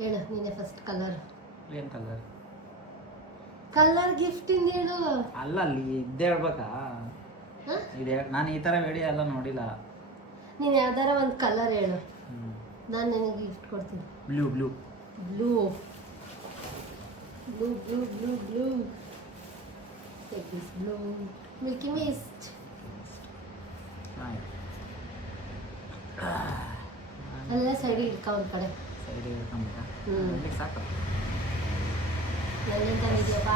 ಹೇಳು ನೀನೆ first colour. ಏನು ಕಲರ್? ಕಲರ್ ಗಿಫ್ಟ್ ಇಂದ ಹೇಳು. ಅಲ್ಲ ಅಲ್ಲಿ ಇದ್ದೇ ಹೇಳ್ಬೇಕಾ? ಇದೆ ನಾನು ಈ ಥರ ವಿಡಿಯೋ ಎಲ್ಲ ನೋಡಿಲ್ಲ. ನೀನು ಯಾವ್ದಾರ ಒಂದು ಕಲರ್ ಹೇಳು, ನಾನು ನಿನಗೆ ಗಿಫ್ಟ್ ಕೊಡ್ತೀನಿ. Blue blue blue blue blue blue blue take this blue Milky mist. ಎಲ್ಲ ಸೈಡಿಗೆ ಇಟ್ಕೊ ಒಂದು ಕಡೆ. ಸೈಡಿಗೆ ಇಟ್ಕೊಂಬಿಟ್ಟ ಸಾಕು. ಎಲ್ಲಿಂದ ಇದೆಯಪ್ಪ?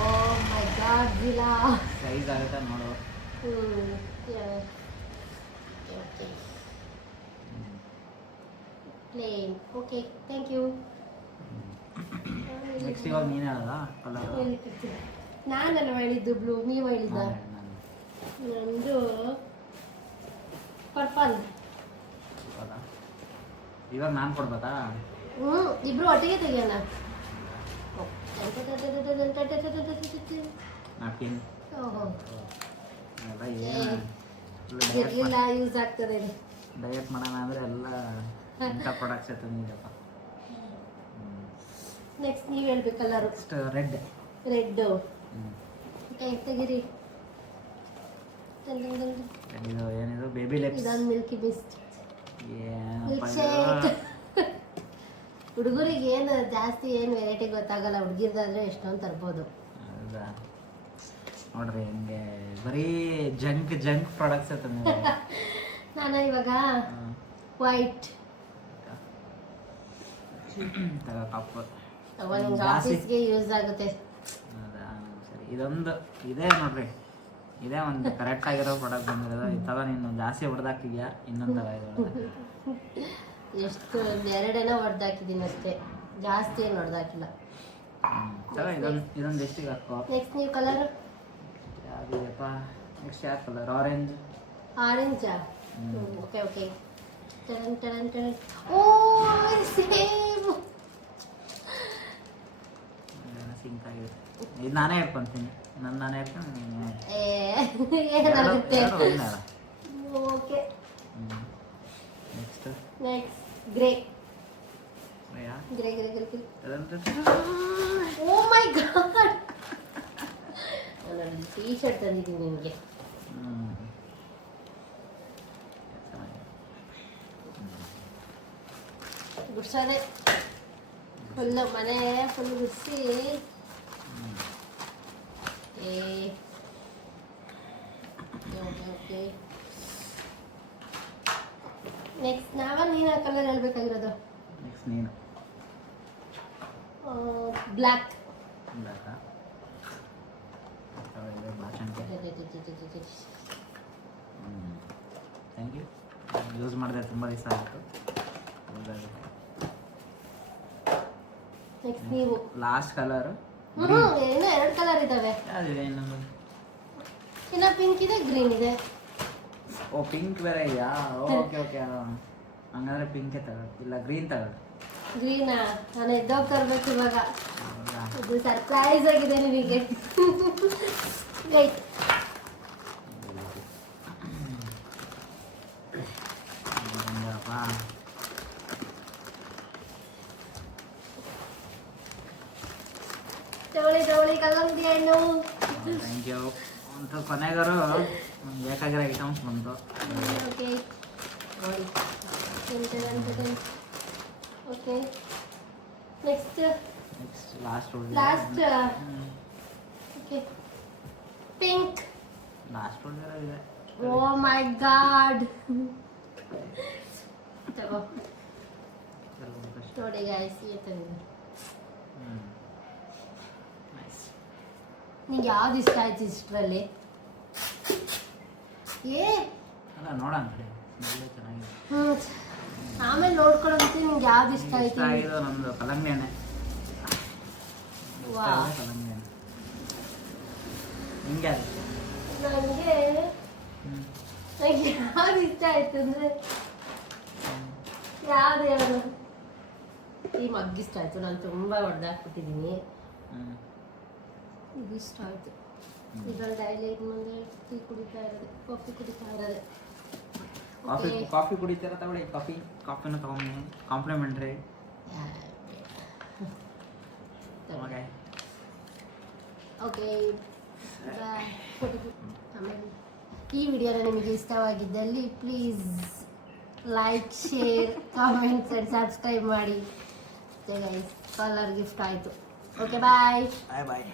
ಓ ಮೈ ಗಾಡ್ ಜಿಲಾ ಸೈಜ್ ಆಗುತ್ತೆ ನೋಡು. Okay plain. Okay thank you. Next ಇವಾಗ ನೀನು ಹೇಳೋದಾ ಕಲರ್? ನಾನಲ್ಲ ಹೇಳಿದ್ದು ಬ್ಲೂ, ನೀವು ಹೇಳಿದ್ದ? ನಂದು ಪರ್ಪಲ್. ಇವಾಗ ನಾನು ಕೊಡ್ಬೇಕಾ? ಇಬ್ರು ಒಟ್ಟಿಗೆ ತೆಗಿಯೋಣ. ನಾಪ್ಕಿನ್ ಇರಲಿಲ್ಲ, ಯೂಸ್ ಆಗ್ತದೆ. ಡಯಟ್ ಮಾಡೋಣ ಅಂದರೆ ಎಲ್ಲ ಇಂಥ ಪ್ರಾಡಕ್ಟ್ಸ್ ತಂದಿದ್ದಪ್ಪ. ನೆಕ್ಸ್ಟ್ ನೀವು ಹೇಳ್ಬೇಕು ಕಲರ್. Next red. ರೆಡ್ಡು ತೆಗಿರಿ. ಇದು ಏನಿದು? Baby lips. ಇದೊಂದು ಮಿಲ್ಕಿ ಮಿಸ್ಟ್. ಏನಪ್ಪ ಹುಡುಗರಿಗೆ ಏನು ಜಾಸ್ತಿ ಏನು ವೆರೈಟಿ ಗೊತ್ತಾಗಲ್ಲ, ಹುಡುಗಿರ್ದಾದ್ರೆ ಎಷ್ಟೊಂದು ತರ್ಬೋದು. ಹೌದಾ? ನೋಡ್ರಿ ಹಿಂಗೆ ಬರೀ ಜಂಕ್ ಪ್ರಾಡಕ್ಟ್ಸ್ ತಂದಿದೆ. ನಾನು ಇವಾಗ ವೈಟ್ ಆಫೀಸ್ಗೆ ಯೂಸ್ ಆಗುತ್ತೆ. ಹೌದಾ? ಸರಿ, ಇದೊಂದು ಇದೆ ನೋಡ್ರಿ, ಇದೇ ಒಂದು ಕರೆಕ್ಟ್ ಆಗಿರೋ ಪ್ರಾಡಕ್ಟ್ ಬಂದಿರೋದು. ಈ ಥರ ನೀನು ಜಾಸ್ತಿ ಹೊಡೆದಾಕಿದ್ಯಾ, ಇನ್ನೊಂದು ಥರ ಇದು. ಎಷ್ಟು ಎರಡೇನೋ ಹೊಡೆದಾಕಿದ್ದೀನಿ ಅಷ್ಟೇ, ಜಾಸ್ತಿ ಏನು ಹೊಡೆದಾಕಿಲ್ಲ. ಇದೊಂದು ಎಷ್ಟಿಗೆ ಹಾಕೋ? ನೆಕ್ಸ್ಟ್ ನೀವು ಕಲರ್ ಯಾವ್ದಿದೆಯಪ್ಪ? ನೆಕ್ಸ್ಟ್ ಯಾವ ಕಲರ್? ಆರೆಂಜ್. ಆರೆಂಜಾ? Okay okay. ಟನ್ ಟನ್ ಟನ್. Oh same. ಸಿಂಕ್ ಆಗಿದೆ. ಇದು ನಾನೇ ಹೇಳ್ಕೊಂತೀನಿ, ನಾನೇ ಹೇಳ್ಕೊಂಡು ಏನಾಗುತ್ತೆ. Okay next grey. Grey grey grey. Oh my god, ನಾನು ಟೀ ಶರ್ಟ್ ತಂದಿದ್ದೀನಿ ನಿಮಗೆ. ಗುಡ್ಸೋದೆ ಫುಲ್ಲು, ಮನೆ ಫುಲ್ ಗುಡಿಸಿ. ಓಕೆ. ನೆಕ್ಸ್ಟ್ ನೀನು ಕಲರ್ ಹೇಳ್ಬೇಕಾಗಿರೋದು. ನೆಕ್ಸ್ಟ್ ನೀನು ಬ್ಲ್ಯಾಕ್. ಬ್ಲ್ಯಾಕಾ? Thank you. ಯೂಸ್ ಮಾಡಿದೆ, ತುಂಬ ದಿವಸ ಆಯಿತು. ನೆಕ್ಸ್ಟ್ ನೀವು ಲಾಸ್ಟ್ ಕಲರು. ಇನ್ನೂ 2 ಕಲರ್ ಇದ್ದಾವೆ. ಯಾವ್ದಿದೆ ಇನ್ನೊಂದು? ಇನ್ನು ಪಿಂಕ್ ಇದೆ, ಗ್ರೀನ್ ಇದೆ. ಓ ಪಿಂಕ್ ಬೇರೆ ಇದೆಯಾ? Okay okay. ಹಂಗಾದ್ರೆ ಪಿಂಕೇ ತಗೊಳ್ಳಿ, ಇಲ್ಲ ಗ್ರೀನ್ ತಗೊಳ್ಳಿ. ಗ್ರೀನಾ? ನಾನು ಎದ್ದೋಗಿ ತರಬೇಕು ಇವಾಗ. ಇದು ಸರ್ಪ್ರೈಸ್ ಆಗಿದೆ ನಿಮಗೆ. ತಗೊಳ್ಳಿ ಕಲ್ಲಂಗಡಿ ಹಣ್ಣು. Thank you. ಅಂತ ಕೊನೆಗಾರು ಬೇಕಾಗಿರೋ ಐಟಮ್ಸ್ ಬಂತು. ಓಕೆ ನೋಡಿ. Okay next last okay pink. Last ಇದೆ. Oh my god. ತಗೋ ನೋಡಿ ಗಾಯ್ಸ್, ನಿಂಗೆ ಯಾವ್ದು ಇಷ್ಟ ಆಯ್ತು ಇಷ್ಟರಲ್ಲಿ? ಅಲ್ಲ ನೋಡೋಣ, ಚೆನ್ನಾಗಿದೆ. ಆಮೇಲೆ ನೋಡ್ಕೊಳ್ಳೋದಕ್ಕೆ ನಿಂಗೆ ಯಾವ್ದು ಇಷ್ಟ ಆಯ್ತು? ನಮ್ದು ಕಲ್ಲಂಗಡಿ ಎಣ್ಣೆ. ಕಲ್ಲಂಗಡಿ ಎಣ್ಣೆ ನಿಂಗೆ ನನಗೆ ಯಾವ್ದು ಇಷ್ಟ ಆಯ್ತು ಅಂದ್ರೆ ಯಾವ್ದು ಹೇಳೋದು? ಈ ಮಗ್ ಇಷ್ಟ ಆಯ್ತು, ನಾನು ತುಂಬ ಹೊಡೆದಾಕ್ಬಿಟ್ಟಿದ್ದೀನಿ. ಇದು ಇಷ್ಟ ಆಯ್ತು. ಇದರಲ್ಲಿ ಡೈಲಿ ಮುಂದೆ ಟೀ ಕುಡಿತಾ ಇರೋದು, ಕಾಫಿ ಕುಡಿತಾ ಇರೋದು. ಕಾಫಿ ಕುಡಿತೀರ ತಗೊಳ್ಳಿ. ಕಾಫಿನ ತಗೊಂಡು ಕಾಂಪ್ಲಿಮೆಂಟ್ರಿ. ಓಕೆ ಓಕೆ ಆಮೇಲೆ ಈ ವಿಡಿಯೋನ ನಿಮಗೆ ಇಷ್ಟವಾಗಿದ್ದಲ್ಲಿ please like share comments and subscribe ಮಾಡಿ. ಗೈಸ್ ಕಾಲರ್ ಗಿಫ್ಟ್ ಆಯಿತು. ಓಕೆ ಬಾಯ್ ಬಾಯ್ ಬಾಯ್.